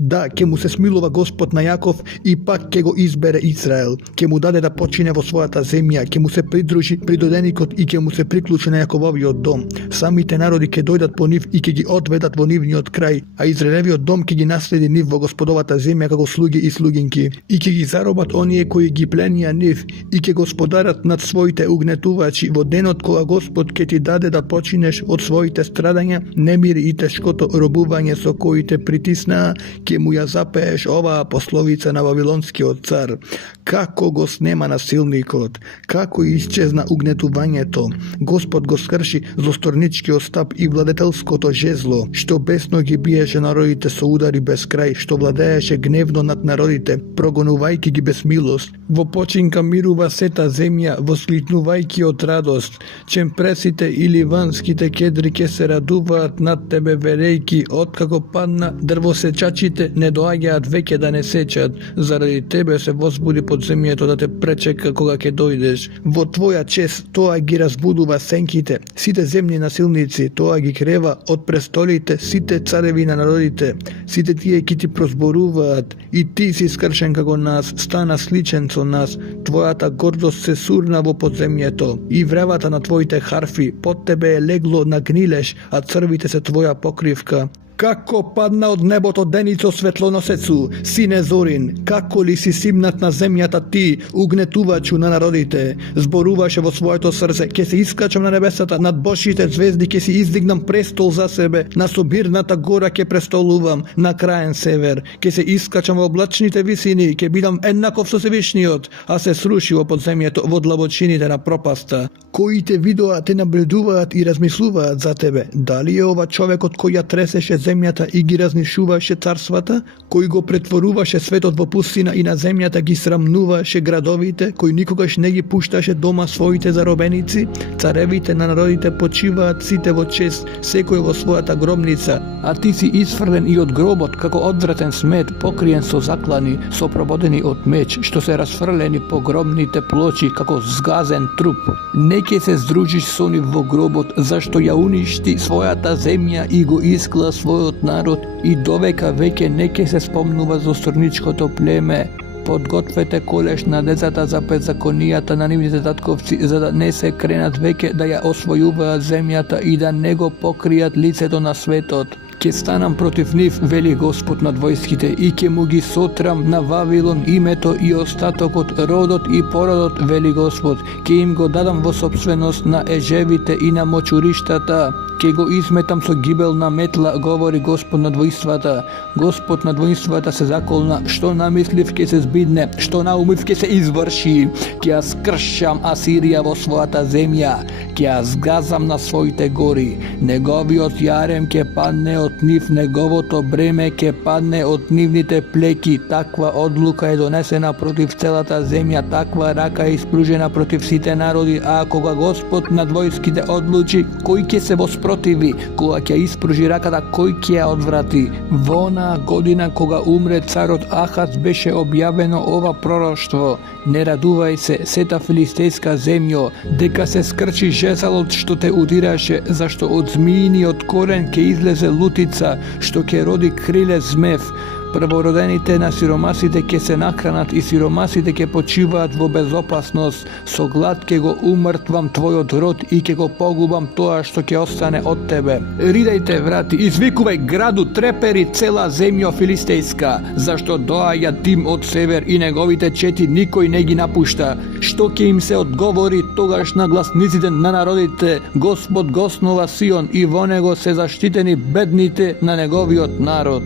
Да, ке му се смилува Господ на Јаков и пак ке го избере Израел. Ке му даде да почине во својата земја, ке му се придружи придоденикот и ке му се приклучи на Јакововиот дом. Самите народи ке дојдат по нив и ке ги одведат во нивниот крај, а Израелевиот дом ке ги наследи нив во Господовата земја како слуги и слугинки. И ке ги заробат оние кои ги пленија нив и ке господарат над своите угнетувачи во денот кога Господ ке ти даде да починеш од своите страдања, немири и тешкото робување со кои те притиснаа, ке му ја запееш оваа пословица на Вавилонскиот цар. Како го снема насилникот, како исчезна угнетувањето. Господ го скрши злосторничкиот стап и владетелското жезло, што бесно ги биеше народите со удари без крај, што владееше гневно над народите, прогонувајќи ги без милост. Во починка мирува сета земја, воскликнувајќи од радост. Чемпресите и ливанските кедри ке се радуваат над тебе, верејќи откако падна дрвосечачите не доаѓаат веќе да не сечат. Заради тебе се возбуди подземјето да те пречека кога ќе дојдеш. Во твоја чест тоа ги разбудува сенките, сите земни насилници, тоа ги крева од престолите, сите цареви на народите, сите тие ки ти прозборуваат, и ти си скршен како нас, стана сличен со нас, твојата гордост се сурна во подземјето, и вревата на твоите харфи под тебе е легло на гнилеш, а црвите се твоја покривка. Како падна од небото деницо светлоносецу, сине Зорин, како ли си симнат на земјата ти, угнетувачу на народите, зборуваше во своето срце, ке се искачам на небесата, над Божите звезди ке си издигнам престол за себе, на собирната гора ке престолувам, на краен север, ке се искачам во облачните висини, ке бидам еднаков со Севишниот, а се сруши во подземјето, во длабочините на пропаста. Кои те видоа, те набредуваат и размислуваат за тебе. Дали е ова човекот кој ја тресеше земјата и ги разнишуваше царствата, кој го претворуваше светот во пустина и на земјата ги срамнуваше градовите, кој никогаш не ги пушташе дома своите заробеници? Царевите на народите почиваат сите во чест, секој во својата гробница, а ти си исфрлен и од гробот како одвратен смет, покриен со заклани, со прободени од меч, што се расфрлени по гробните плочи како згазен труп. Не ке се здружиш со нив во гробот, зашто ја уништи својата земја и го искла својот народ, и довека веќе не ке се спомнува за сторничкото племе. Подгответе колеш на децата за беззаконијата на нивните татковци, за да не се кренат веќе да ја освојуваат земјата и да не го покријат лицето на светот. Ке станам против нив, вели Господ над војските, и ке му ги сотрам на Вавилон името и остатокот, родот и породот, вели Господ. Ке им го дадам во собственост на ежевите и на мочуриштата. Ке го изметам со гибелна метла, говори Господ над војствата. Господ над војствата се заколна, што намислив ке се збидне, што наумив ке се изврши. Ке ја скршам Асирија во својата земја, ке ја згазам на своите гори. Неговиот јарем ке падне од нив, неговото бреме ке падне од нивните плеки. Таква одлука е донесена против целата земја, таква рака е испружена против сите народи, а кога Господ над војските одлучи, кој ќе се воспротиви? Кога ќе испружи раката, кој ќе ја одврати? Во онаа година кога умре царот Ахац беше објавено ова пророштво: не радувај се, сета филистејска земјо, дека се скрчи жезалот што те удираше, зашто од змијниот корен ќе излезе лутица, што ќе роди криле змев. Првородените на сиромасите ќе се нахранат и сиромасите ќе почиваат во безопасност. Со глад ќе го умртвам твојот род и ќе го погубам тоа што ќе остане од тебе. Ридајте, врати, извикувај граду, трепери цела земја филистејска, зашто доаѓа дим од север и неговите чети никој не ги напушта. Што ќе им се одговори тогаш на гласниците на народите? Господ го основа Сион и во него се заштитени бедните на неговиот народ.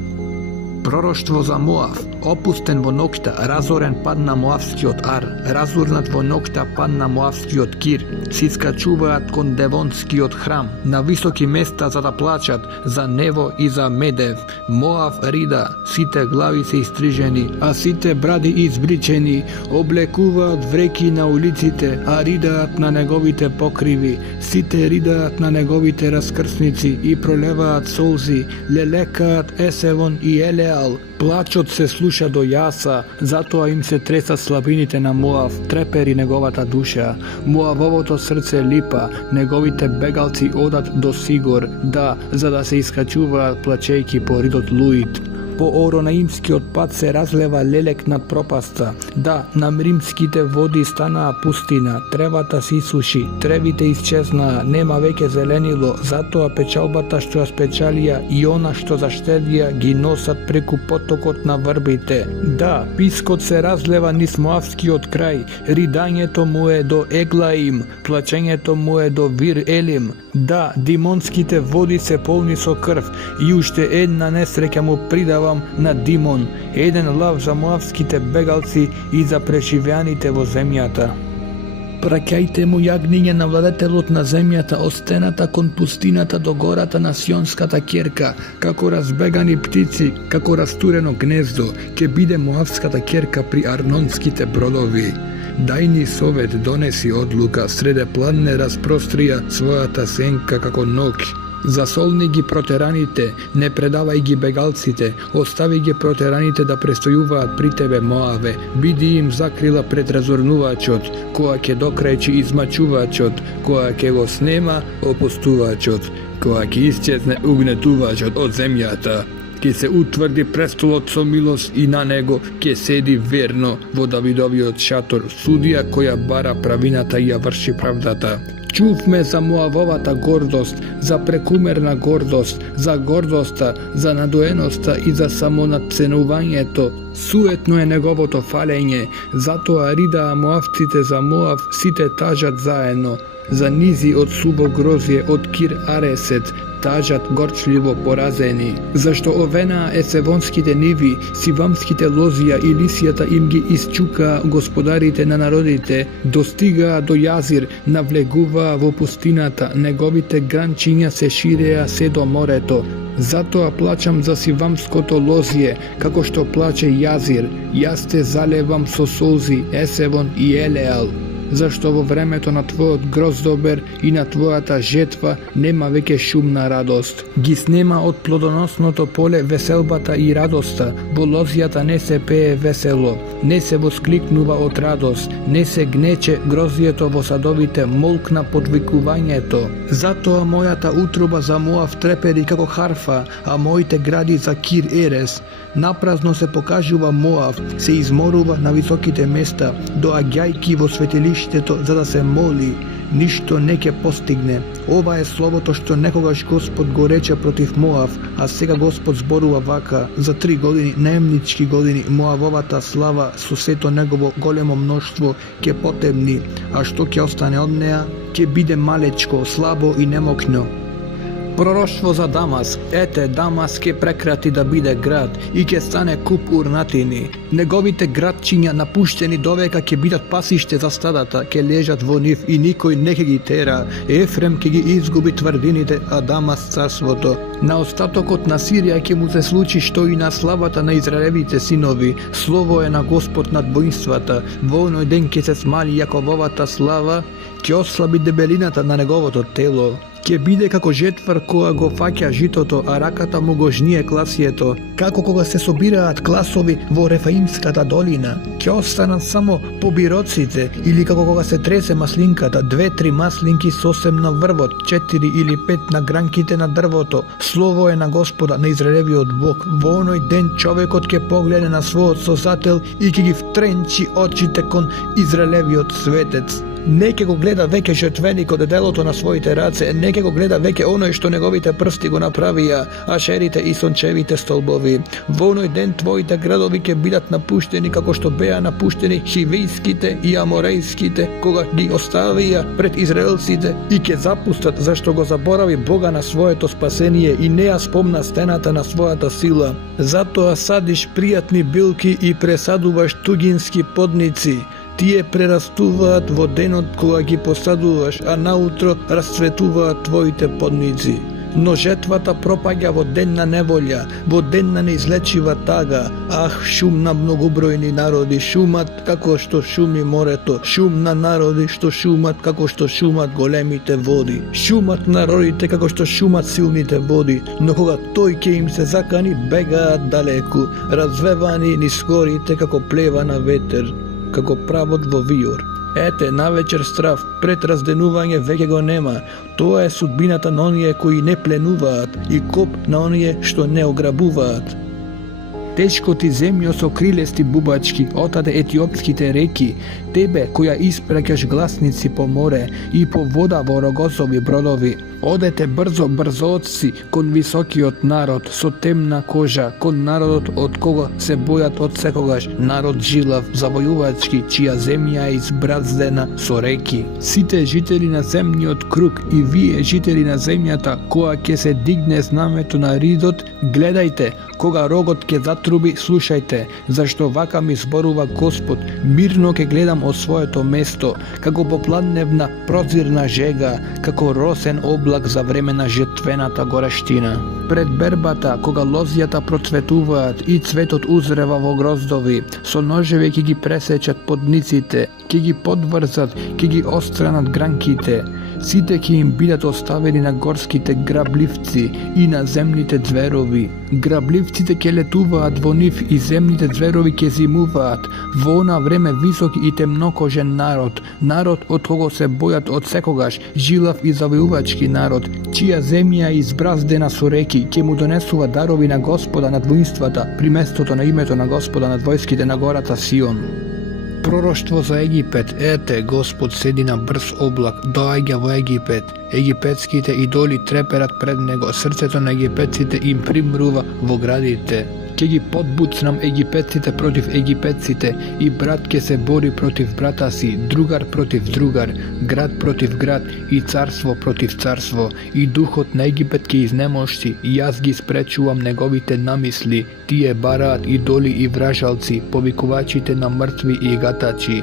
Пророштво за Моав. Опустен во ноќта, разорен падна Моавскиот Ар, разурнат во ноќта падна Моавскиот Кир. Си скачуваат кон Девонскиот храм, на високи места за да плачат за Нево и за Медев. Моав рида, сите глави се истрижени, а сите бради избричени, облекуваат вреки на улиците, а ридаат на неговите покриви. Сите ридаат на неговите раскрсници и пролеваат солзи, лелекаат Есевон и Елеал. Плачот се слуша до јаса, затоа им се тресат слабините на Моав, трепери неговата душа. Моавовото срце липа, неговите бегалци одат до Сигор, да, за да се искачуваат плачејки по ридот Луид. по Оронаимскиот пат се разлева лелек над пропаста. Да, на римските води станаа пустина, тревата се исуши, тревите исчезнаа, нема веќе зеленило, затоа печалбата што ја спечалија и она што заштедија ги носат преку потокот на врбите. Да, пискот се разлева низ Моавскиот крај, ридањето му е до Еглаим, плачењето му е до Вир Елим. Да, Димонските води се полни со крв и уште една несреќа му придавам на Димон, еден лав за моавските бегалци и за преживеаните во земјата. Праќајте му јагниње на владетелот на земјата од стената кон пустината до гората на Сионската ќерка, како разбегани птици, како растурено гнездо, ќе биде моавската ќерка при арнонските бродови. Дајни совет донеси одлука, среде планне распрострија својата сенка како ноќ. Засолни ги протераните, не предавај ги бегалците, остави ги протераните да престојуваат при тебе, Моаве, биди им закрила пред разорнувачот, која ќе докрајчи измачувачот, која ќе го снема опустувачот, која ќе исчезне угнетувачот од земјата. Ке се утврди престолот со милост и на него ке седи верно во Давидовиот шатор, судија која бара правината и ја врши правдата. Чувме за Моавовата гордост, за прекумерна гордост, за гордоста, за надоеноста и за самонадценувањето. Суетно е неговото фалење, затоа ридаа моавците за Моав, сите тажат заедно. За низи од суво грозје од Кир Аресет, тажат горчливо поразени. Зашто овенаа есевонските ниви, сивамските лозија и лисијата им ги исчукаа господарите на народите, достигаа до Јазир, навлегуваа во пустината, неговите гранчиња се ширеа се до морето. Затоа плачам за сивамското лозје, како што плаче Јазир, јас те залевам со солзи, Есевон и Елеал. Зашто во времето на твојот гроздобер и на твојата жетва нема веќе шумна радост. Ги снема од плодоносното поле веселбата и радоста, во лозјата не се пее весело, не се воскликнува од радост, не се гнече гроздието во садовите, молкна подвикувањето. Затоа мојата утроба за Моав трепери како харфа, а моите гради за Кир Ерес. Напразно се покажува Моав, се изморува на високите места, доаѓајки во светилиштето за да се моли, ништо не ќе постигне. Ова е словото што некогаш Господ го рече против Моав, а сега Господ зборува вака: за 3 години, наемнички години, Моавовата слава со сето негово големо мноштво ќе потемни, а што ќе остане од неа, ќе биде малечко, слабо и немокно. Пророштво за Дамас. Ете, Дамас ќе прекрати да биде град и ќе стане куп урнатини. Неговите градчиња напуштени довека ќе бидат пасиште за стадата, ќе лежат во нив и никој не ќе ги тера. Ефрем ќе ги изгуби тврдините, а Дамас царството. На остатокот на Сирија ќе му се случи што и на славата на Израелевите синови. Слово е на Господ над воинствата. Во оној ден ќе се смали Јакововата слава, ќе ослаби дебелината на неговото тело. Ќе биде како жетвар која го фаќа житото, а раката му го жние класието. Како кога се собираат класови во Рефаимската долина, ќе останат само побироците, или како кога се тресе маслинката, 2-3 маслинки сосем на врвот, 4 или 5 на гранките на дрвото. Слово е на Господа, на Израелевиот Бог. Во оној ден човекот ќе погледа на својот Создател и ќе ги втренчи очите кон Израелевиот светец. Не ќе го гледа веќе жртвеникот делото на своите раце, не ќе го гледа веќе оној што неговите прсти го направија, ашерите и сончевите столбови. Во оној ден твоите градови ќе бидат напуштени како што беа напуштени хивејските и аморејските, кога ги оставија пред израелците и ќе запустат, зашто го заборави Бога на своето спасение и не ја спомна стената на својата сила. Затоа садиш пријатни билки и пресадуваш тугински подници. Тие прерастуваат во денот кога ги посадуваш, а наутро расцветуваат твоите подници. Но жетвата пропаѓа во ден на неволја, во ден на неизлечива тага. Ах, шум на многобројни народи, шумат како што шуми морето, шум на народи што шумат како што шумат големите води. Шумат народите како што шумат силните води, но кога тој ќе им се закани, бегаат далеку, развевани низ горите како плева на ветер, како правот во виор. Ете, навечер страв, пред разденување веќе го нема. Тоа е судбината на оние кои не пленуваат и коп на оние што не ограбуваат. Teško ti zemljo so krilesti bubački, otade etiopskite reki, tebe koja isprekaš glasnici po more i po voda vorogozovi brodovi. Odete brzo brzotci, kon visoki od narod, so temna koža, kon narod od koga se bojat od sekogaš, narod žilav, zavojuvački, čija zemlja je izbrazdena so reki. Site žitelji na zemlji od krug i vi žitelji na zemljata, koja ke se digne znameto na ridot, gledajte, koga rogot ke zatrubi, slušajte, zašto vaka mi zboruva Gospod, mirno ke gledam o svoje to mesto, kako popladnevna prozirna žega, kako rosen oblak za vremena žetvenata goraština. Pred berbata, koga lozjata procvetuvat i cvetot uzreva vo grozdovi, so noževe ki gi presečat podnicite, ki gi podvrzat, ki gi ostranat grankite, site ki im bidat ostavili na gorskite grablivci i na zemljite zverovi. Grablivcite ke letuvat vo niv i zemljite zverovi ke zimuvat, vo ona vreme visoki i temnokožen narod, narod od koga se bojat od sekogaš, žilav i zavojuvački narod, čija zemlja je izbrazdena su reki, ke mu donesuva darovi na Gospoda nad vojnstvata, primestoto na imeto na Gospoda nad vojskite na gorata Sion. Proroštvo za Egipet, ete, Gospod sedi na brz oblak, doađa vo Egipet, egipetskite idoli treperat pred nego, srceto na egipetcite im primruva vo gradite. Ke gi podbucnam egipetcite protiv egipetcite i brat ke se bori protiv brata si, drugar protiv drugar, grad protiv grad i carstvo protiv carstvo i duhot na Egipet ke iznemošti i jaz gi sprečuvam negovite namisli, tije barat, idoli i vražalci, povikuvačite na mrtvi i gatači,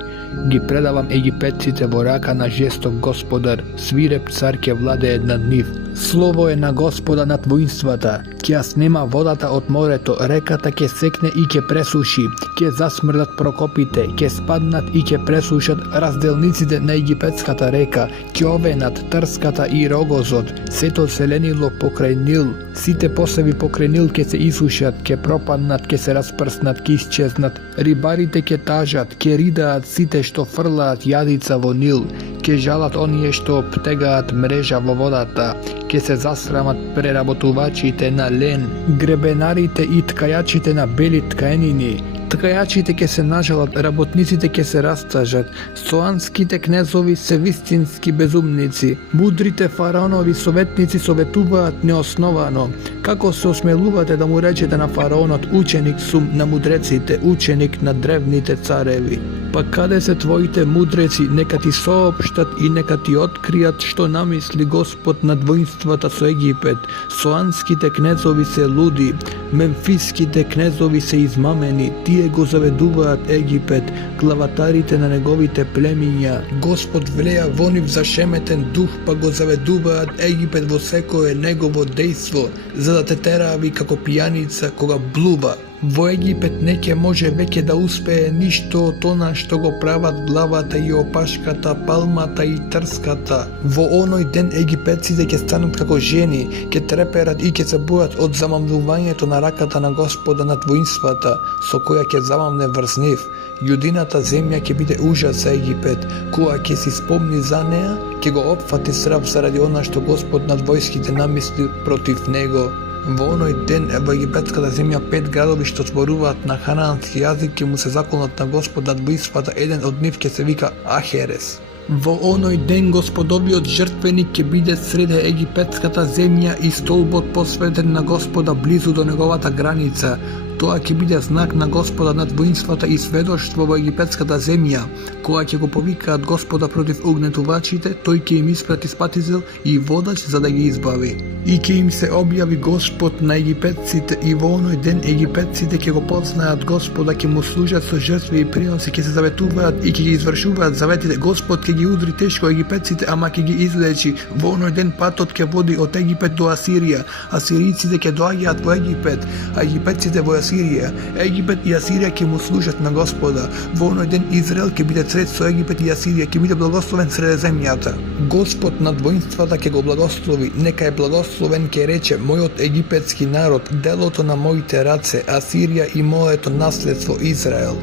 gi predavam egipetcite vo raka na žestok gospodar, svirep car ke vlade nad njih. Slovo je na Gospoda nad vojnstvata, kja snema vodata od moreto, rekata ke sekne i ke presuši, ke zasmrdat prokopite, ke spadnat i ke presušat razdelnicite na egipetskata reka, ke ovenat, trskata i rogozot, se to selenilo pokraj Nil, site posevi pokraj Nil ke se isušat, ke propadnat, ke se rasprsnat, ke isčeznat, ribarite ke tažat, ke ridaat site što frlaat jadica vo Nil, ke žalat onije što ptegaat mreža vo vodata, ke se zasramat prerabotuvačite na len, grebenarite i tkajačite na beli tkajenini, tkajačite ke se nažalat, rabotnicite ke se rastažat, soanskite knezovi se vistinski bezumnici, mudrite faraonovi sovetnici sovetuvat neosnovano, kako se osmeluvate da mu rečete na faraonot, učenik sum na mudrecite, učenik na drevnite carevi. Pa kada se tvojite mudreci, neka ti soopštat i neka ti otkrijat što namisli Gospod nad vojnstvata so Egipet, soanskite knezovi se ludi, memfiskite knezovi se izmameni, tije go zaveduvat Egipet, glavatarite na negovite pleminja, Gospod vleja voniv zašemeten duh pa go zaveduvat Egipet vo sekoje negovo dejstvo, za da te teravi kako pijanica koga bluva. Vo Egipet neke može veke da uspeje ništo od ona što go pravat glavata i opaškata, palmata i trskata. Vo onoj den egipetcite ke stanut kako ženi, ke treperat i ke se bojat od zamamljuvanjeto na rakata na Gospoda nad vojnstvata, so koja ke zamamne vrzniv. Judinata zemlja ke bide užas za Egipet, koja ke si spomni za neja, ke go opfati srav zaradi ona što Gospod nad vojskite namisli protiv nego. Vo onoj den vo egipetskata zemlja 5 gradovi što zboruvat na hananski jazik ke mu se zaklonat na Gospod nad vojnstvata, jedan od njih ke se vika Aheres. Vo onoj den Gospodovi od žrtvenik ke bide srede egipetskata zemlja i stolbot posveten na Gospoda blizu do negovata granica, toa ke bide znak na Gospoda nad vojnstvata i svedoštvo vo egipetskata zemlja, koja ke go povikaat Gospoda protiv ugnetuvačite, toj ke im isprati spatizel i vodač za da gi izbavi. I ke im se objavi Gospod na egipetcite i vo onoj den egipetcite ke go poznajat Gospoda, ke mu služat so žrtve i prinosi, ke se zavetuvat i ke gi izvršuvat zavetite, Gospod ke gi udri teško egipetcite, ama ke gi izleči. Vo onoj den patot ke vodi od Egipet do Asirija, Asirijcite ke doagjat vo Egipet, a egipetcite vo Asirija, Egipet i Asirija ke mu služat na Gospoda. Vo onoj den Izrael ke bide sred so Egipet i Asirija, ke bide blagosloven srede zemljata. Gospod nad vojnstvata ke go blagoslovi, neka je blagosloven ke reče, moj od egipetski narod, deloto na mojite race, Asirija i moje to nasledstvo Izrael.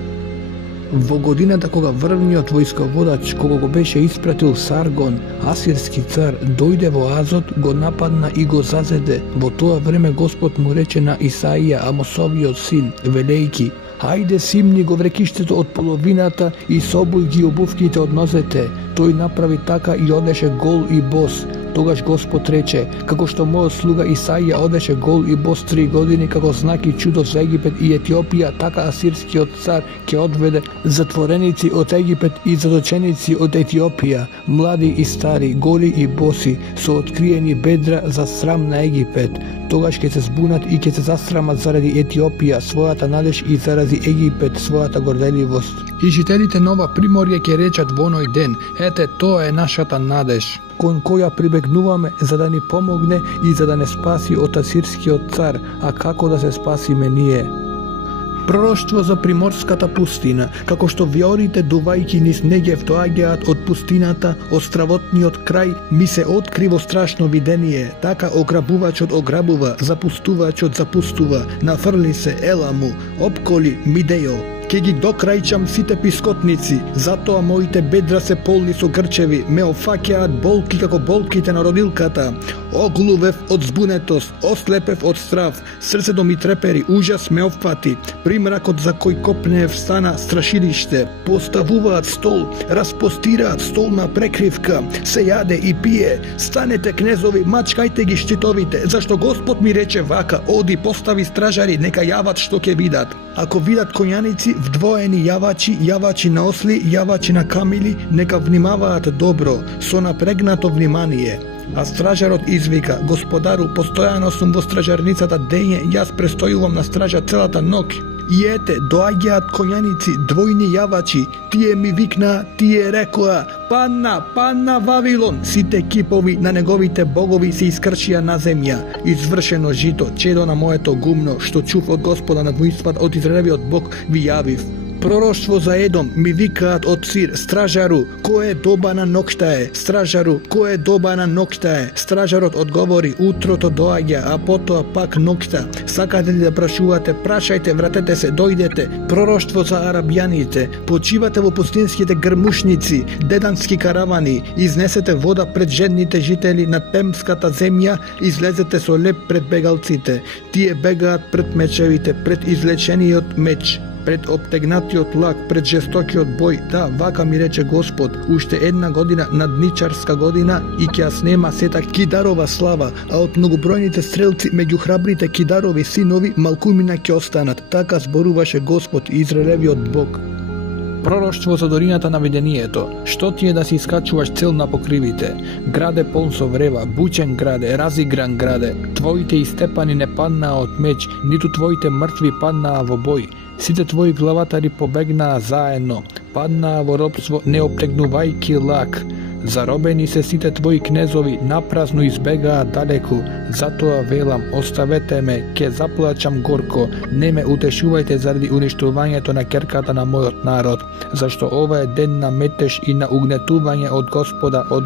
Во годината кога врвниот војсководач кога го беше испратил Саргон, асирски цар, дојде во Азот, го нападна и го зазеде. Во тоа време Господ му рече на Исаија, Амосовиот син, велејки: Хајде симни го врекиштето од половината и собуј ги обувките од нозете. Тој направи така и одеше гол и бос. Тогаш Господ рече: како што мојот слуга Исаија одеше гол и бос 3 години како знак и чудо за Египет и Етиопија, така асирскиот цар ќе одведе затвореници од Египет и заточеници од Етиопија, млади и стари, голи и боси, со откриени бедра за срам на Египет. Тогаш ќе се збунат и ќе се засрамат заради Етиопија, својата надеж, и заради Египет, својата горделивост. И жителите на ова приморје ќе речат во оној ден: ете, тоа е нашата надеж, кон која прибегнуваме за да ни помогне и за да не спаси од асирскиот цар. А како да се спасиме ние? Пророштво за приморската пустина. Како што виорите дувајки низ Негев доаѓаат од пустината, од стравотниот крај, ми се откриво страшно видение. Така ограбувачот ограбува, запустувачот запустува, нафрли се Еламу, обколи Мидејо. Ке ги докрајчам сите пискотници, затоа моите бедра се полни со грчеви, ме офаќаат болки како болките на родилката. Оглувев од збунетост, ослепев од страв, срцето ми трепери, ужас ме опфати. Примракот за кој копнеев стана страшилиште. Поставуваат стол, разпостираат стол на прекривка, се јаде и пие. Станете кнезови, мачкајте ги штитовите, зашто Господ ми рече вака: оди, постави стражари, нека јават што ќе видат. Ако видат коњаници, вдвоени јавачи на осли, јавачи на камили, нека внимаваат добро, со напрегнато внимание. А стражарот извика: Господару, постојано сум во стражарницата дење, јас престојувам на стража целата ноќ. И ете, доаѓаат коњаници, двојни јавачи, тие ми викнаа, тие рекоа: Панна, панна Вавилон! Сите кипови на неговите богови се искршија на земја. Извршено жито, чедо на моето гумно, што чув од Господа на воинствата, од Израелевиот Бог ви јавив. Пророштво за Едом, ми викаат од Сир: стражару, кој е доба на ноќта е? Стражару, кој е доба на ноќта е? Стражарот одговори: утрото доаѓа, а потоа пак ноќта. Сакате ли да прашувате? Прашајте, вратете се, дојдете. Пророштво за арабјаните, почивате во пустинските грмушници, дедански каравани, изнесете вода пред жедните жители на темската земја, излезете со леп пред бегалците. Тие бегаат пред мечевите, пред излечениот меч, пред обтегнатиот лак, пред жестокиот бој. Да, вака ми рече Господ: уште една година, надничарска година, и ќе ја снема сета Кидарова слава, а од многобројните стрелци меѓу храбрите Кидарови синови малкумина ќе останат. Така зборуваше Господ, Израелевиот Бог. Пророштво за долината на видението. Што ти е да си искачуваш цел на покривите? Граде полн со врева, бучен граде, разигран граде. Твоите истепани не паднаа од меч, ниту твоите мртви паднаа во бој. Сите твои главатари побегнаа заедно, паднаа во робство, не обтегнувајки лак. Заробени се сите твои кнезови, напразно избегаа далеку. Затоа велам: оставете ме, ќе заплачам горко. Не ме утешувајте заради уништувањето на ќерката на мојот народ, зашто ова е ден на метеж и на угнетување од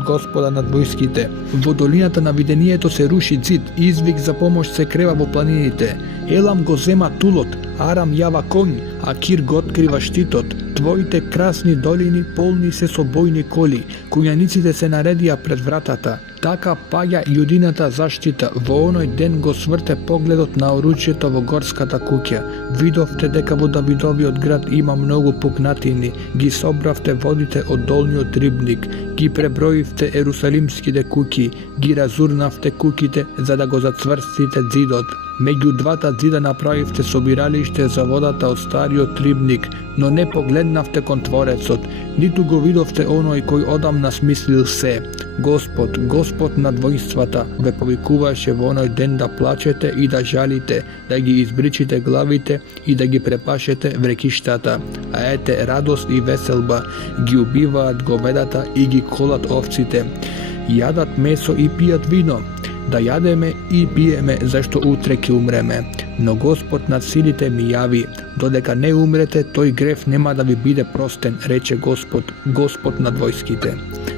Господа над војските. Во долината на видението се руши ѕид, извик за помош се крева во планините. Елам го зема тулот, Арам јава конј, а Кир го открива штитот. Твоите красни долини полни се со бојни коли, коњаниците се наредија пред вратата. Така паѓа јудината заштита. Во оној ден го сврте погледот на оружјето во горската куќа. Видовте дека во Давидовиот град има многу пукнатини. Ги собравте водите од долниот рибник. Ги преброивте ерусалимските куќи. Ги разурнавте куќите за да го зацврстите ѕидот. Меѓу двата ѕида направивте собиралиште за водата од стариот рибник, но не погледнавте кон Творецот, ниту го видовте оној кој одамна смислил се. Господ над воинствата ве повикуваше во оној ден да плачете и да жалите, да ги избричите главите и да ги препашете врекиштата. А ете, радост и веселба, ги убиваат говедата и ги колат овците. Јадат месо и пијат вино. Да јадеме и пиеме, зашто утре ќе умреме. Но Господ над силите ми јави: додека не умрете, тој грев нема да ви биде простен, рече Господ, Господ над војските.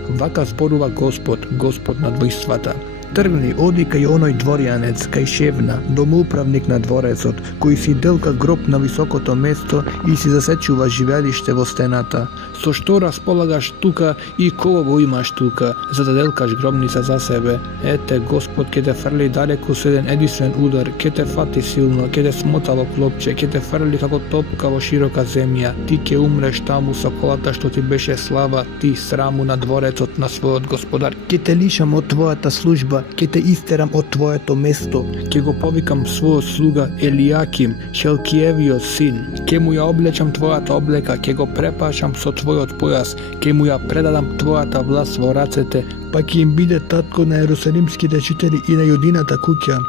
Вака зборува Господ, Господ над војствата. Тргни, оди кај оној дворјанец, кај Шевна, домоуправник на дворецот, кој си делка гроб на високото место и си засечува живеалиште во стената. Со што располагаш тука и кого го имаш тука, за да делкаш гробница за себе? Ете, Господ ќе те фрли далеку со еден единствен удар, ќе те фати силно, ќе те смота во клопче, ќе те фрли како топка во широка земја. Ти ќе умреш таму со колата што ти беше слава, ти сраму на дворецот на својот Господар. Ќе те лишам од твојата служба, ќе те истерам од твоето место, ќе го повикам својот слуга Елијаким, Хелкиевиот син, ќе му ја облечам твојата облека, ќе го препашам со твојот појас, ќе му ја предадам твојата власт во рацете, па ќе им биде татко на ерусалимските жители и на јудината куќа.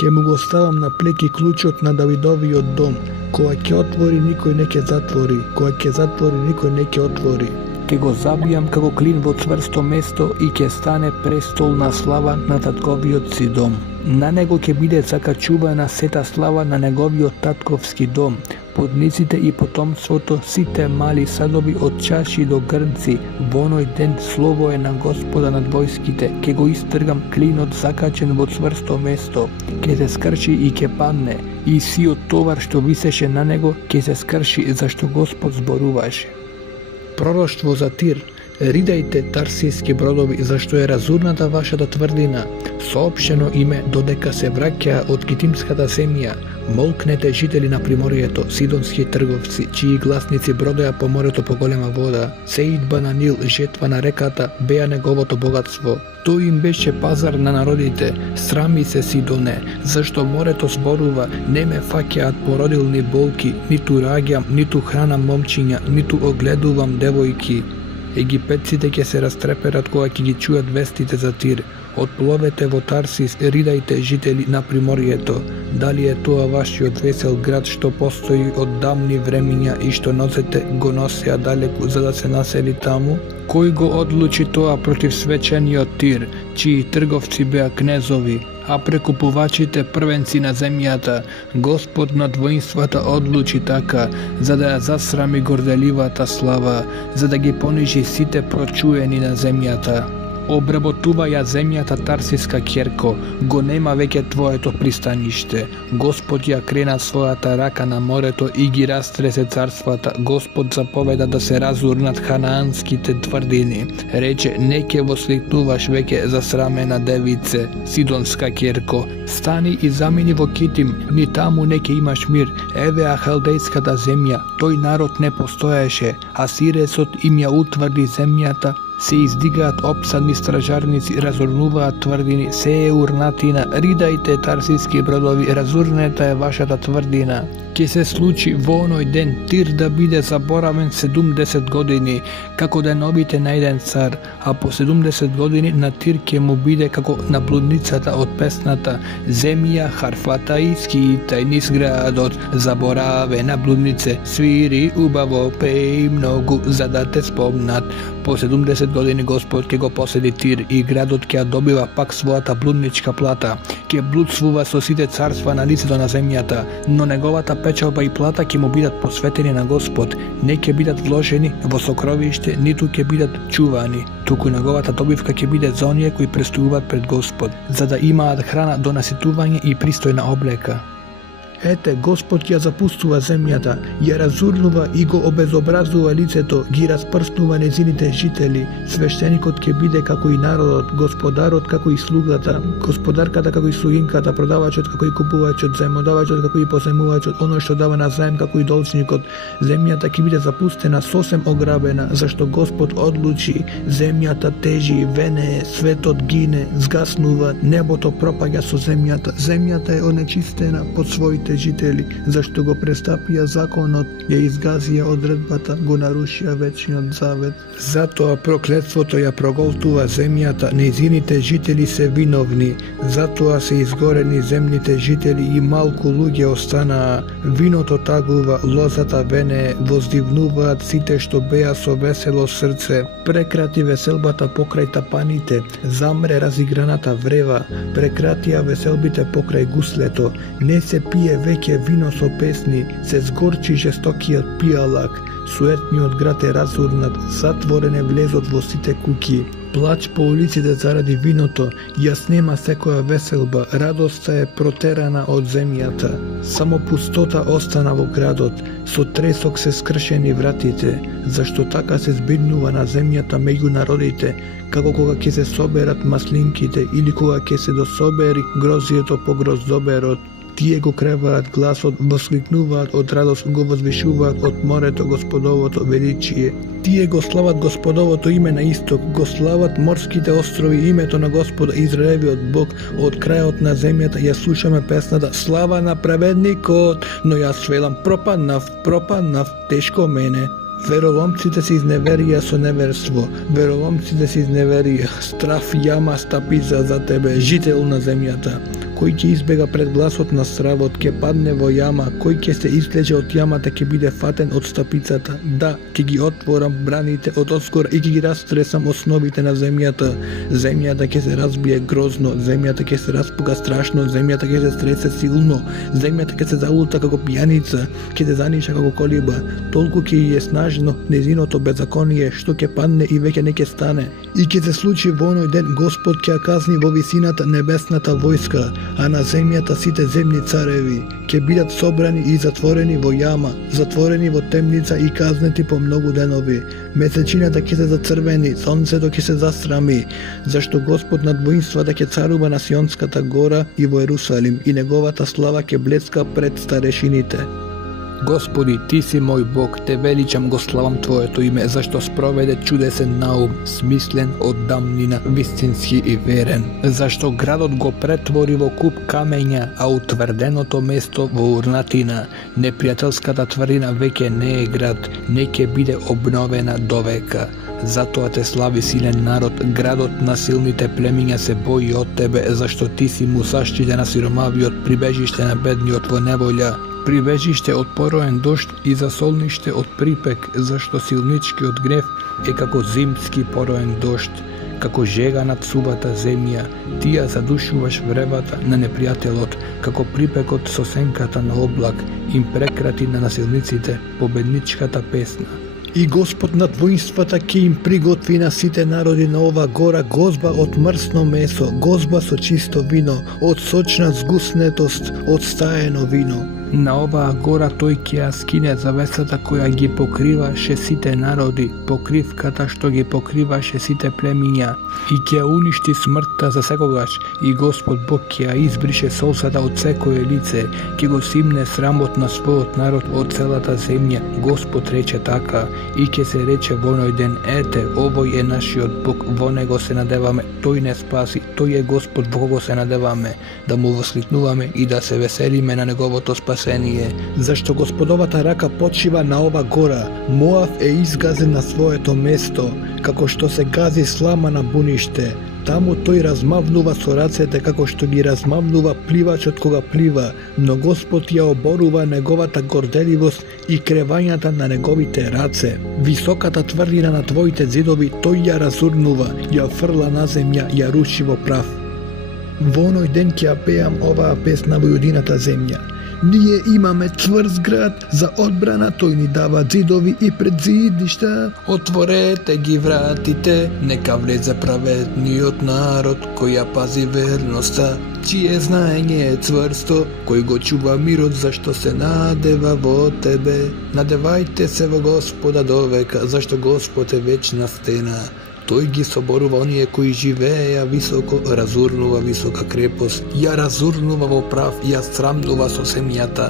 Ќе му го ставам на плеки клучот на Давидовиот дом, која ќе отвори никој не ќе затвори, која ќе затвори никој не ќе отвори. Ќе го забијам како клин во цврсто место и ќе стане престол на слава на татковиот си дом. На него ќе биде закачувана сета слава на неговиот татковски дом. Подниците и потомството, сите мали садови од чаши до грнци, во оној ден слово е на Господа над војските, ќе го истргам клинот закачен во цврсто место, ќе се скрши и ќе падне, и сиот товар што висеше на него ќе се скрши зашто Господ зборуваше. Пророштво за Тир. Ридајте, тарсијски бродови, зашто е разурната вашата тврдина. Соопштено име додека се враќаа од китимската земја. Молкнете, жители на приморието, сидонски трговци, чии гласници бродеа по морето по голема вода. Сеидба на Нил, жетва на реката, беа неговото богатство. Тој им беше пазар на народите. Срами се, Сидоне, зашто морето зборува, не ме фаќаат породилни болки, ниту раѓам, ниту хранам момчиња, ниту огледувам девојки. Египетците ќе се растреперат кога ќе ги чујат вестите за Тир. Отпловете во Тарсис, ридајте, жители на приморието. Дали е тоа вашиот весел град што постои од давни времиња и што носете го носеа далеку за да се насели таму? Кој го одлучи тоа против свечениот Тир, чии трговци беа кнезови, а прекупувачите првенци на земјата? Господ над воинствата одлучи така, за да ја засрами горделивата слава, за да ги понижи сите прочуени на земјата. Обработува ја земјата Тарсиска ќерко, го нема веќе твоето пристаниште. Господ ја крена својата рака на морето и ги растресе царствата. Господ заповеда да се разурнат ханаанските тврдини. Рече, не ќе восликнуваш веќе засрамена девице, Сидонска ќерко. Стани и замини во Китим, ни таму не ќе имаш мир. Еве халдејската земја, тој народ не постоеше, а Сиресот им ја утврди земјата. Се издигаат опсадни стражарници, разурнуваат тврдини, се е урнатина, ридајте, тарсиски бродови, разурнета е вашата тврдина. Ќе се случи во оној ден Тир да биде заборавен 70 години, како деновите на еден цар, а по 70 години на Тир ќе му биде како на блудницата од песната земја Харфатаиски и тајнис градот, заборавена блуднице, свири убаво, пеј многу, за да те спомнат. По 70 години Господ ќе го поседи Тир и градот ќе ја добива пак својата блудничка плата. Ќе блудствува со сите царства на лицето на земјата, но неговата печалба и плата ќе му бидат посветени на Господ. Не ќе бидат вложени во сокровиште, ниту ќе бидат чувани, туку неговата добивка ќе биде за оние кои престојуваат пред Господ, за да имаат храна до наситување и пристојна облека. Ете, Господ ја запустува земјата, ја разурнува и го обезобразува лицето, ги распрснува незините жители. Свештеникот ќе биде како и народот, господарот како и слугата, господарката како и слугинката, продавачот како и купувачот, заемодавачот како и позаемувачот, оној што дава на заем како и должникот. Земјата ќе биде запустена, сосем ограбена, зашто Господ одлучи. Земјата тежи, венее, светот гине, згаснува, небото пропаѓа со земјата. Земјата е онечистена под своите жители, зашто го престапија законот, ја изгазија одредбата, го нарушија вечниот завет. Затоа проклетството ја проголтува земјата, нејзините жители се виновни, затоа се изгорени земните жители и малку луѓе останаа. Виното тагува, лозата венее, воздивнуваат сите што беа со весело срце. Прекрати веселбата покрај тапаните, замре разиграната врева, прекратија веселбите покрај гуслето, не се пие веќе вино со песни, се згорчи жестокиот пијалак, суетниот град е разурнат, затворен е влезот во сите куќи. Плач по улиците заради виното, ја снема секоја веселба, радоста е протерана од земјата. Само пустота остана во градот, со тресок се скршени вратите, зашто така се збиднува на земјата меѓу народите, како кога ќе се соберат маслинките или кога ќе се дособери грозието по гроздоберот. Тие го креваат гласот, воскликнуваат од радост, го возвишуваат од морето Господовото величие. Тие го слават Господовото име на исток, го слават морските острови името на Господа Израелевиот Бог. Од крајот на земјата ја слушаме песната Слава на праведникот, но јас велам пропаднав, тешко мене. Вероломците се изневерија со неверство, вероломците се изневерија, страф јама стапица за тебе, жител на земјата. Кој ќе избега пред гласот на стравот, ќе падне во јама, кој ќе се извлече од јамата, ќе биде фатен од стапицата. Да, ќе ги отворам браните од оскора и ќе ги растресам основите на земјата. Земјата ќе се разбие грозно, земјата ќе се распука страшно, земјата ќе се стресе силно, земјата ќе се залута како пијаница, ќе се заниша како колиба. Толку ќе е снажно незиното беззаконие, што ќе падне и веќе не ќе стане. И ќе се случи во оној ден Господ ќе ја казни во висината небесната војска, а на земјата сите земни цареви ќе бидат собрани и затворени во јама, затворени во темница и казнети по многу денови. Месечината ќе се зацрвени, сонцето ќе се засрами, зашто Господ над воинствата ќе царува на Сионската гора и во Ерусалим, и неговата слава ќе блеска пред старешините. Господи, Ти си мој Бог, Те величам, го славам Твоето име, зашто спроведе чудесен наум, смислен од дамнина, вистински и верен. Зашто градот го претвори во куп камења, а утврденото место во урнатина. Непријателската тврдина веќе не е град, не ќе биде обновена довека. Затоа те слави силен народ, градот на силните племиња се бои од Тебе, зашто Ти си му заштита на сиромавиот, прибежиште на бедниот во неволја. Прибежиште од пороен дожд и засолниште од припек, зашто силничкиот гнев е како зимски пороен дожд, како жега над сувата земја. Ти ја задушуваш вребата на непријателот, како припекот со сенката на облак, им прекрати на насилниците победничката песна. И Господ над воинствата ќе им приготви на сите народи на ова гора гозба од мрсно месо, гозба со чисто вино, од сочна згуснетост, од стаено вино. На оваа гора тој ќе ја скине завесата која ги покриваше сите народи, покривката што ги покриваше сите племиња, и ќе ја уништи смртта за секогаш, и Господ Бог ќе ја избрише солзата од секое лице, ќе го симне срамот на својот народ од целата земја. Господ рече така, и ќе се рече во оној ден, ете, овој е нашиот Бог, во него се надеваме, тој не спаси, тој е Господ во кого се надеваме, да му воскликнуваме и да се веселиме на неговото спасение. Зашто Господовата рака почива на ова гора, Моав е изгазен на своето место, како што се гази слама на буниште. Таму тој размавнува со рацете како што ги размавнува пливачот кога плива, но Господ ја оборува неговата горделивост и кревањата на неговите раце. Високата тврдина на твоите зидови тој ја разурнува, ја фрла на земја, ја руши во прав. Во оној ден ќе ја пеам оваа песна во јудината земја. Ние имаме цврст град за одбрана, тој ни дава зидови и предзидништа. Отворете ги вратите, нека влезе праведниот народ, кој ја пази верноста, чие знаење е цврсто, кој го чува мирот, зашто се надева во Тебе. Надевајте се во Господа довека, зашто Господ е вечна стена. Тој ги соборува оние кои живееја високо, разурнува висока крепост, ја разурнува во прав, ја срамнува со земјата,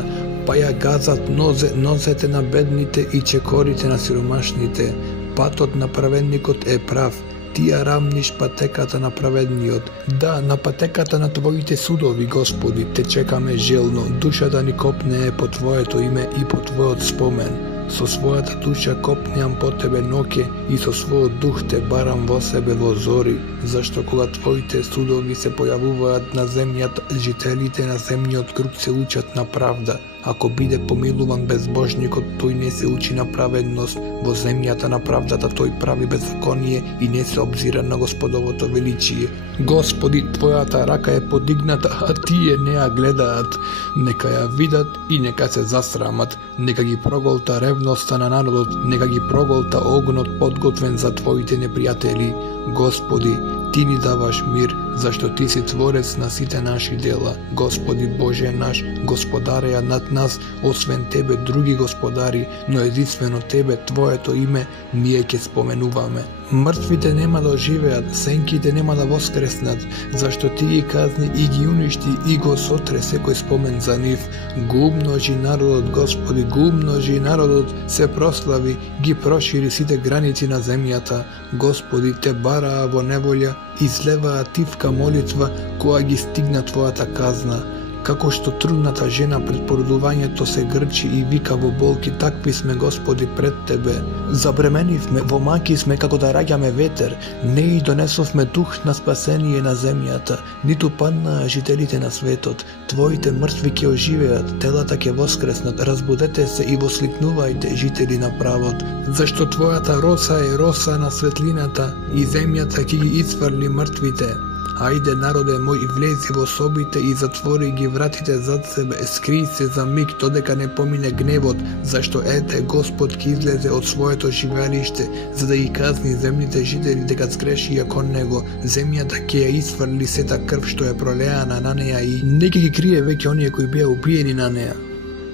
па ја газат нозете на бедните и чекорите на сиромашните. Патот на праведникот е прав, ти ја рамниш патеката на праведниот. Да, на патеката на Твоите судови, Господи, те чекаме желно, душата ни копнее по Твоето име и по Твојот спомен. Со својата душа копнеам по Тебе ноќе и со својот дух Те барам во себе во зори, зашто кога Твоите судови се појавуваат на земјата, жителите на земјиот круг се учат на правда. Ако биде помилуван безбожникот, тој не се учи на праведност, во земјата на правдата тој прави беззаконие и не се обзира на Господовото величие. Господи, Твојата рака е подигната, а тие не ја гледаат. Нека ја видат и нека се засрамат. Нека ги проголта ревноста на народот, нека ги проголта огнот подготвен за Твоите непријатели. Господи, Ти ни даваш мир, зашто Ти си творец на сите наши дела. Господи Боже наш, Господареја над нас, освен Тебе други господари, но единствено Тебе, Твоето име, ние ќе споменуваме. Мртвите нема да оживеат, сенките нема да воскреснат, зашто Ти ги казни и ги уништи и го сотре секој спомен за нив. Го умножи народот, Господи, го умножи народот, се прослави, ги прошири сите граници на земјата. Господи, Те бараа во неволја, излеваа тивка молитва, која ги стигна Твојата казна. Како што трудната жена пред породувањето се грчи и вика во болки, такви сме, Господи, пред Тебе. Забременивме, во маки сме како да раѓаме ветер, не и донесовме дух на спасение на земјата, ниту паднаа жителите на светот. Твоите мртви ќе оживеат, телата ќе воскреснат, разбудете се и восликнувајте, жители на правот, зашто Твојата роса е роса на светлината и земјата ќе ги исфрли мртвите. Ајде, народе мој, влези во собите и затвори ги вратите зад себе, скри се за миг додека не помине гневот, зашто ете Господ ќе излезе од своето живеалиште, за да ги казни земните жители дека сгрешија кон него. Земјата ќе ја исфрли сета крв што е пролеана на неа и не ќе ги крие веќе оние кои беа убиени на неа.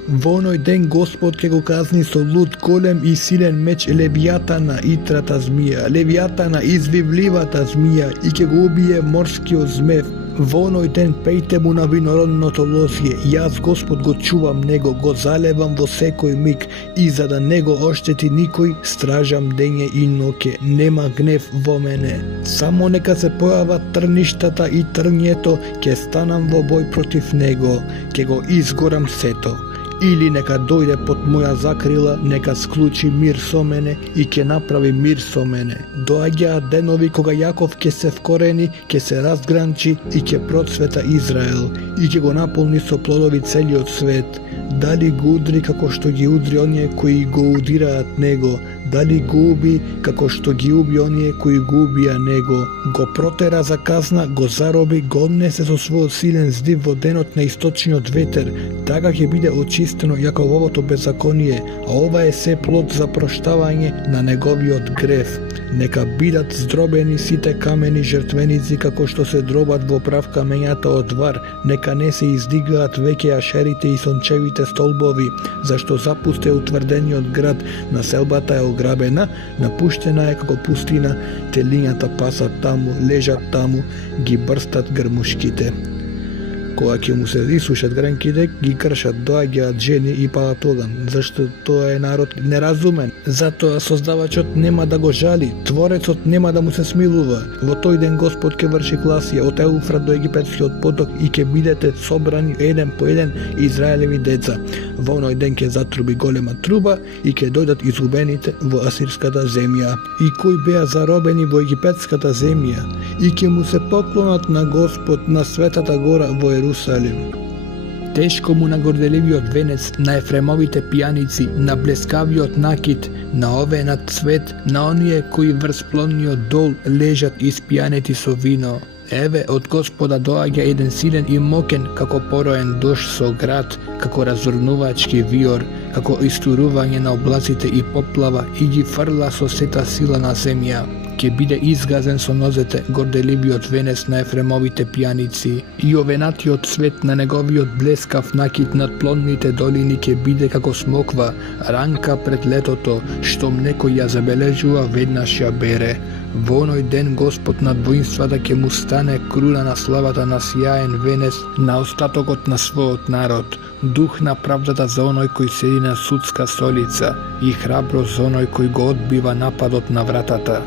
Во оној ден Господ ќе го казни со луд, голем и силен меч Левијатана, итрата змија, Левијатана, извивливата змија, и ќе го убие морскиот змев. Во оној ден пејте му на винородното лозје, јас Господ го чувам него, го залевам во секој миг, и за да не го оштети никој, стражам дење и ноќе, нема гнев во мене. Само нека се појават трништата и трњето, ќе станам во бој против него, ќе го изгорам сето. Или нека дојде под моја закрила, нека склучи мир со мене и ќе направи мир со мене. Доаѓаат денови кога Јаков ќе се вкорени, ќе се разгранчи и ќе процвета Израел, и ќе го наполни со плодови целиот свет. Дали го удри како што ги удри оние кои го удираат него, дали го уби како што ги уби оние кои го убија него. Го протера за казна, го зароби, го однесе со својот силен здив во денот на источниот ветер. Така ќе биде очистено Јакововото беззаконие, а ова е се плод за проштавање на неговиот грев. Нека бидат здробени сите камени жртвеници како што се дробат во прав камењата од вар, нека не се издигаат веќе ашерите и сончевите столбови, зашто запуст е утврдениот град, населбата е ограбена, напуштена е како пустина, телињата пасат таму, лежат таму, ги брстат грмушките. Кога ќе му се исушат гранките, ги кршат, доаѓаат жени и палат оган, зашто тоа е народ неразумен. Затоа создавачот нема да го жали, творецот нема да му се смилува. Во тој ден Господ ќе врши класија од Еуфрат до египетскиот поток и ќе бидете собрани еден по еден Израелеви деца. Во оној ден ќе затруби голема труба и ќе дојдат изгубените во асирската земја, и кои беа заробени во египетската земја, и ќе му се поклонат на Господ на светата гора во Ерусалим. Тешко му на горделивиот венец, на Ефремовите пијаници, на блескавиот накид, на овеенат цвет, на оние кои врз плодниот дол лежат испијанети со вино. Еве, од Господа доаѓа еден силен и мокен, како пороен дожд со град, како разурнувачки виор, како истурување на облаците и поплава, и ги фрла со сета сила на земја. Ќе биде изгазен со нозете горделивиот венец на Ефремовите пијаници, и овенатиот цвет на неговиот блескав накид над плодните долини ќе биде како смоква, ранка пред летото, што некој ја забележува, веднаш ја бере. Во оној ден Господ над воинствата ќе му стане круна на славата на сјаен венец на остатокот на својот народ, дух на правдата за оној кој седи на судска столица и храброст за оној кој го одбива нападот на вратата.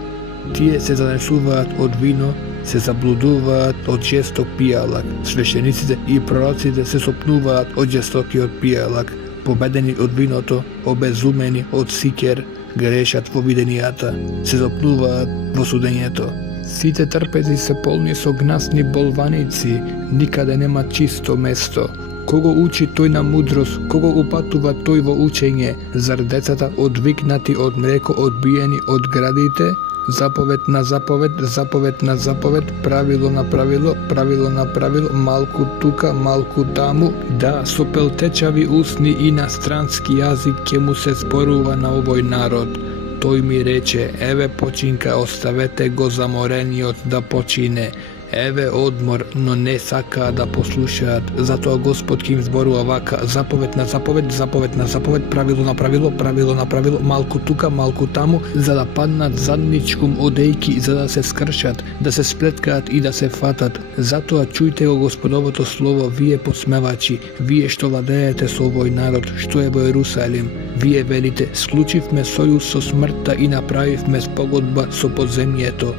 Тие се занесуваат од вино, се заблудуваат од жесток пијалак. Свещениците и пророците се сопнуваат од жестокиот пијалак, победени од виното, обезумени од сикер, грешат во виденијата, се сопнуваат во судењето. Сите трпези се полни со гнасни болваници, никаде нема чисто место. Кого учи тој на мудрост, кого упатува тој во учење, зар децата одвикнати од млеко одбиени од градите? Заповед на заповед, заповед на заповед, правило на правило, правило на правило, малку тука, малку таму. Да, со пелтечави усни и на странски јазик ќе му се зборува на овој народ. Тој ми рече, еве починка, оставете го заморениот да почине. Еве одмор, но не сакаа да послушаат. Затоа Господ ќе им зборува вака: заповед на заповед, заповед на заповед, правило на правило, правило на правило, малку тука, малку таму, за да паднат задничкум одејки, за да се скршат, да се сплеткаат и да се фатат. Затоа чујте го Господовото слово, вие посмевачи, вие што владеете со овој народ, што е во Ерусалим. Вие велите: склучивме сојуз со смртта и направивме спогодба со подземјето.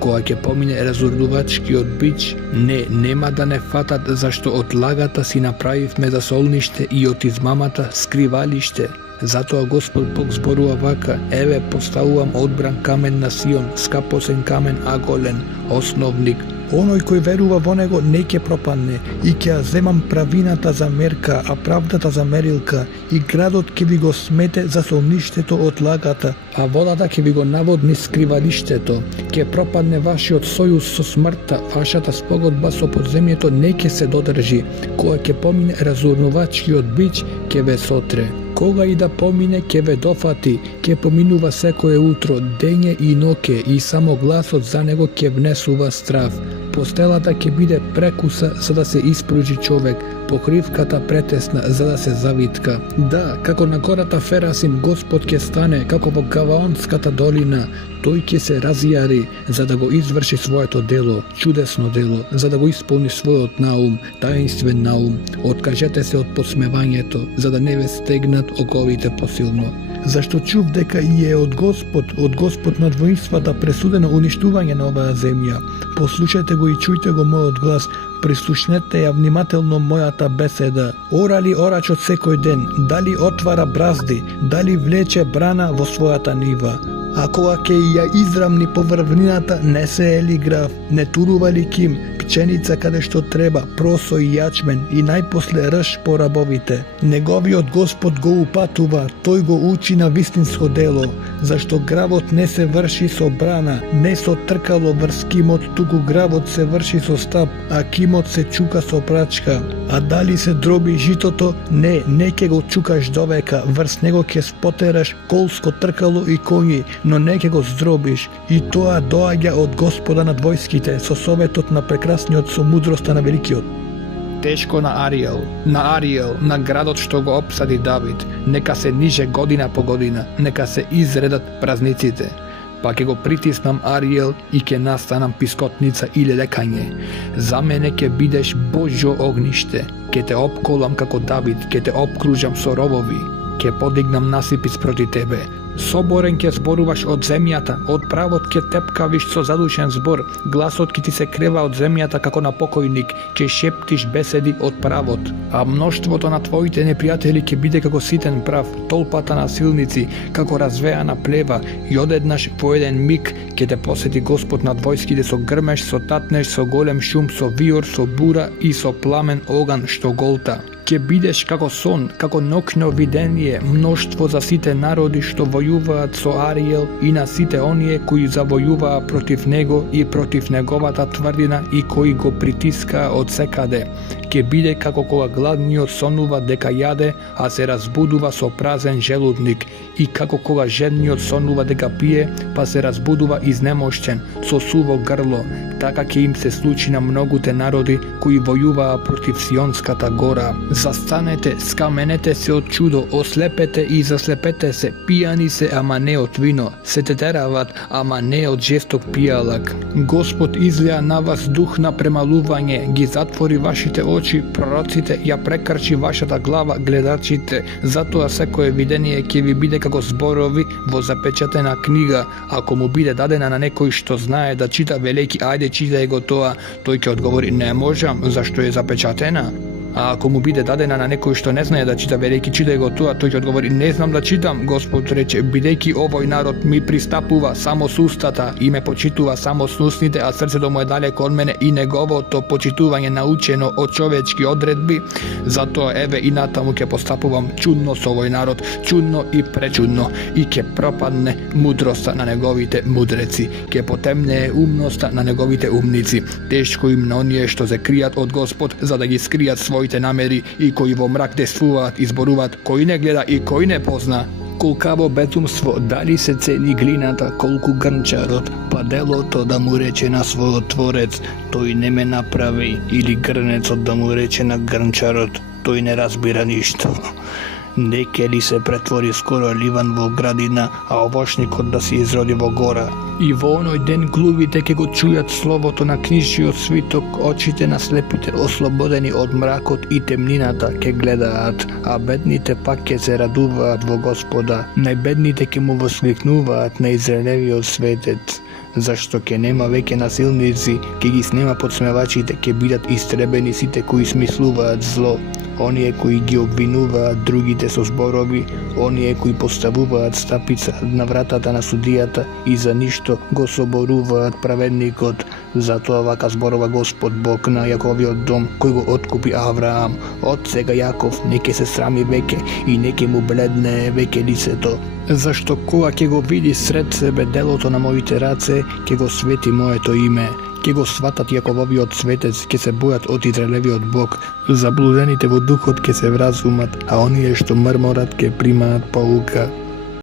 Кога ќе помине разурнувачкиот бич, нема да не фатат, зашто од лагата си направивме засолниште и од измамата скривалиште. Затоа Господ Бог зборува вака: еве поставувам одбран камен на Сион, скапосен камен аголен, основник. Оној кој верува во него не ќе пропадне, и ќе ја земам правината за мерка, а правдата за мерилка, и градот ќе ви го смете за солништето од лагата, а водата ќе ви го наводни скривалиштето. Ќе пропадне вашиот сојуз со смртта, вашата спогодба со подземјето не ќе се додржи. Кога ќе помине разурнувачкиот бич, ќе ве сотре. Кога и да помине, ќе ве дофати, ќе поминува секое утро, дење и ноќе, и само гласот за него ќе внесува страв. Постелата ќе биде прекуса за да се испружи човек, покривката претесна за да се завитка. Да, како на гората Ферасим Господ ќе стане, како во Гаваонската долина, тој ќе се разјари за да го изврши своето дело, чудесно дело, за да го исполни својот наум, таинствен наум. Откажете се од посмевањето, за да не ве стегнат оковите посилно. Зашто чув дека и е од Господ над воинствата пресудено уништување на оваа земја. Послушајте го и чујте го мојот глас, прислушнете ја внимателно мојата беседа. Ора ли орачот секој ден, дали отвара бразди, дали влече брана во својата нива? А кога ќе ја израмни поврвнината, не се ели грав, не турува ли ким, пченица каде што треба, просо и јачмен, и најпосле рж по рабовите. Неговиот Господ го упатува, тој го учи на вистинско дело, зашто гравот не се врши со брана, не со тркало врз кимот, туку гравот се врши со стап, а кимот се чука со прачка. А дали се дроби житото? Не ќе го чукаш довека, врз него ќе спотераш колско тркало и коњи, но не ќе го здробиш. И тоа доаѓа од Господа над војските, со советот на прекрасниот, со мудроста на великиот. Тешко на Ариел, на градот што го опсади Давид, нека се ниже година по година, нека се изредат празниците. Па ќе го притиснам Ариел и ќе настанам пискотница или лекање. За мене ќе бидеш Божјо огниште, ќе те опколам како Давид, ќе те обкружам со ровови, ќе подигнам насипи спроти тебе. Соборен ќе зборуваш од земјата, од правот ќе тепкавиш со задушен збор, гласот ќе ти се крева од земјата како на покојник, ќе шептиш беседи од правот. А мноштвото на твоите непријатели ќе биде како ситен прав, толпата на силници како развеана плева, и одеднаш во еден миг ќе те посети Господ над војските со грмеш, со татнеш, со голем шум, со виор, со бура и со пламен оган што голта. Ќе бидеш како сон, како ноќно видение, мноштво за сите народи што војуваат со Ариел и на сите оние кои завојуваа против него и против неговата тврдина и кои го притискаа од секаде. Ќе биде како кога гладниот сонува дека јаде, а се разбудува со празен желудник, и како кога жедниот сонува дека пие, па се разбудува изнемоштен, со суво грло. Така ќе им се случи на многуте народи кои војуваа против Сионската гора. Застанете, скаменете се од чудо, ослепете и заслепете се, пијани се, ама не од вино, се тетерават, ама не од жесток пијалак. Господ излеа на вас дух на премалување, ги затвори вашите очи, пророците, ја прекрчи вашата глава, гледачите. Затоа секое видение ќе ви биде како зборови во запечатена книга. Ако му биде дадена на некој што знае да чита, велејќи ајде читај го тоа, тој ќе одговори: не можам, зашто е запечатена. A ako mu bide dadena na nekoj što ne zna da čita, verejki čitaj go tu, a to će odgovori, ne znam da čitam. Gospod reče, bidejki ovoj narod mi pristapuva samo sustata i me počituva samo snusnite, a srce do moje daleko od mene i negovo to počituvanje naučeno od čovečki odredbi. Zato eve i natamu ke postapuvam čudno s ovoj narod, čudno i prečudno, i ke propadne mudrosta na negovite mudreci, ke potemne umnosta na negovite umnici. Teško im na onije što se krijat od Gospod, za da gi skrijat svojite nameri i koji vo mrak te sfuvat i zboruvat, koji ne gleda i koji ne pozna. Kulkavo bezumstvo, da li se ceni glinata kolku grnčarot, pa delo to da mu reče na svoj tvorec, to i ne me napravi, ili grnec od da mu reče na grnčarot, to i ne razbira ništa. Neke li se pretvori skoro livan vo gradina, a ovošnik od da si izrodi vo gora. I vo onoj den gluvite ke go čujat slovo to na knjiži svitok, očite naslepite oslobodeni od mrakot i temninata ke gledaat, a bednite pak ke se raduvaat vo Gospoda, najbednite ke mu voskliknuvaat na Izraelevio svetec. Zašto ke nema veke nasilnici, ke gi snema podsmevačite, ke bidat istrebeni site koji smisluvaat zlo. Onije koji gi obvinuvaat drugite so zborovi, onije koji postavuvaat stapica na vratata na sudijata i za ništo go soboruvaat pravednikot. Zato ovaka zborova Gospod Bog na Jakovio dom koji go otkupi Avraam. Od sega Jakov neke se srami veke i neke mu bledne veke lice to. Zašto koga ke go vidi sred sebe delo to na mojite race, ke go sveti moje to ime, ke go svatat Jakovovi od svetec, ke se bojat od Izraelevi od Bog, zabludenite vo duhot ke se vrazumat, a oni je što mrmorat ke primat pouka.